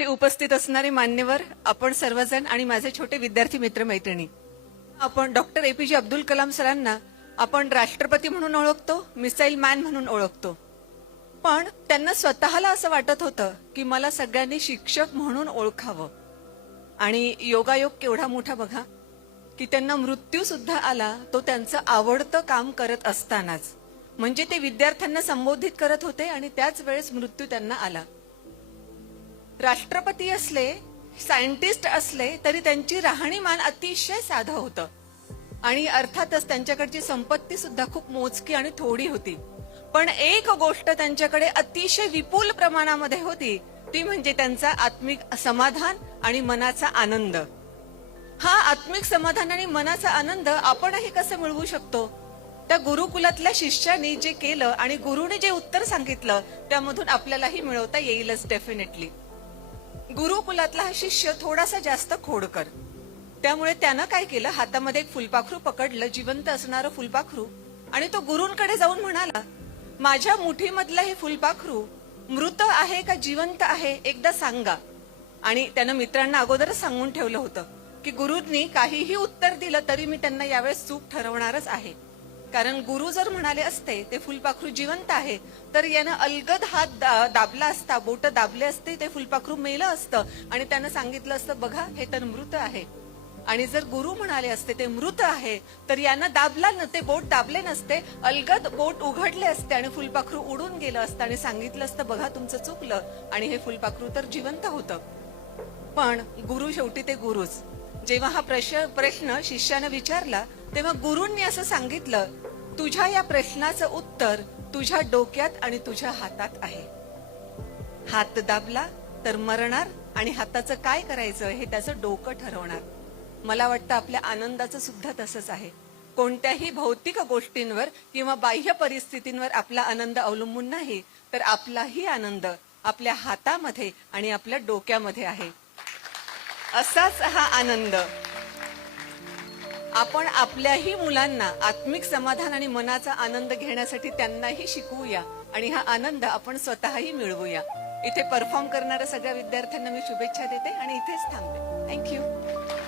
हे उपस्थित असणारे मान्यवर, आपण सर्वजण आणि माझे छोटे विद्यार्थी मित्रमैत्रिणी, आपण डॉक्टर एपीजे अब्दुल कलाम सरांना आपण राष्ट्रपती म्हणून ओळखतो, मिसाईल मॅन म्हणून ओळखतो. पण त्यांना स्वतःला असं वाटत होतं की मला सगळ्यांनी शिक्षक म्हणून ओळखावं. आणि योगायोग केवढा मोठा बघा की त्यांना मृत्यू सुद्धा आला तो त्यांचं आवडतं काम करत असतानाच. म्हणजे ते विद्यार्थ्यांना संबोधित करत होते आणि त्याच वेळेस मृत्यू त्यांना आला. राष्ट्रपती असले, सायंटिस्ट असले तरी त्यांची राहणीमान अतिशय साधं होतं. आणि अर्थातच त्यांच्याकडची संपत्ती सुद्धा खूप मोजकी आणि थोडी होती. पण एक गोष्ट त्यांच्याकडे अतिशय विपुल प्रमाणामध्ये होती, ती म्हणजे त्यांचा आत्मिक समाधान आणि मनाचा आनंद. हा आत्मिक समाधान आणि मनाचा आनंद आपणही कसं मिळवू शकतो? त्या गुरुकुलातल्या शिष्याने जे केलं आणि गुरुने जे उत्तर सांगितलं त्यामधून आपल्यालाही मिळवता येईलच डेफिनेटली. गुरुकुलातला हा शिष्य थोडासा जास्त खोडकर, त्यामुळे त्यानं काय केलं, हातामध्ये एक फुलपाखरू पकडलं, जिवंत असणारं फुलपाखरू, आणि तो गुरूंकडे जाऊन म्हणाला, माझ्या मुठीमधलं हे फुलपाखरू मृत आहे का जिवंत आहे एकदा सांगा. आणि त्यानं मित्रांना अगोदरच सांगून ठेवलं होतं की गुरूंनी काहीही उत्तर दिलं तरी मी त्यांना यावेळेस चूक ठरवणारच आहे. कारण गुरु जर म्हणाले असते ते फुलपाखरू जिवंत आहे तर यानं अलगद हात दाबला असता, बोट दाबले असते, ते फुलपाखरू मेलं असतं आणि त्यानं सांगितलं असतं बघा हे तर मृत आहे. आणि जर गुरु म्हणाले असते ते मृत आहे तर यानं दाबला ते बोट दाबले नसते, अलगद बोट उघडले असते आणि फुलपाखरू उडून गेलं असतं आणि सांगितलं असतं बघा तुमचं चुकलं आणि हे फुलपाखरू तर जिवंत होतं. पण गुरु शेवटी ते गुरुच. जेव्हा हा प्रश्न शिष्यानं विचारला तेव्हा गुरूंनी असं सांगितलं, तुझ्या या प्रश्नाचं उत्तर तुझ्या डोक्यात आणि तुझ्या हातात आहे. हात दाबला तर मरणार आणि हाताचं काय करायचं हे त्याचं डोकं ठरवणार. मला वाटतं आपल्या आनंदाचं सुद्धा तसंच आहे. कोणत्याही भौतिक गोष्टींवर किंवा बाह्य परिस्थितींवर आपला आनंद अवलंबून नाही, तर आपलाही आनंद आपल्या हातामध्ये आणि आपल्या डोक्यामध्ये आहे. असाच हा आनंद आपण आपल्याही मुलांना आत्मिक समाधान आणि मनाचा आनंद घेण्यासाठी त्यांनाही शिकवूया आणि हा आनंद आपण स्वतःही मिळवूया. इथे परफॉर्म करणाऱ्या सगळ्या विद्यार्थ्यांना मी शुभेच्छा देते आणि इथेच थांबते. थँक्यू.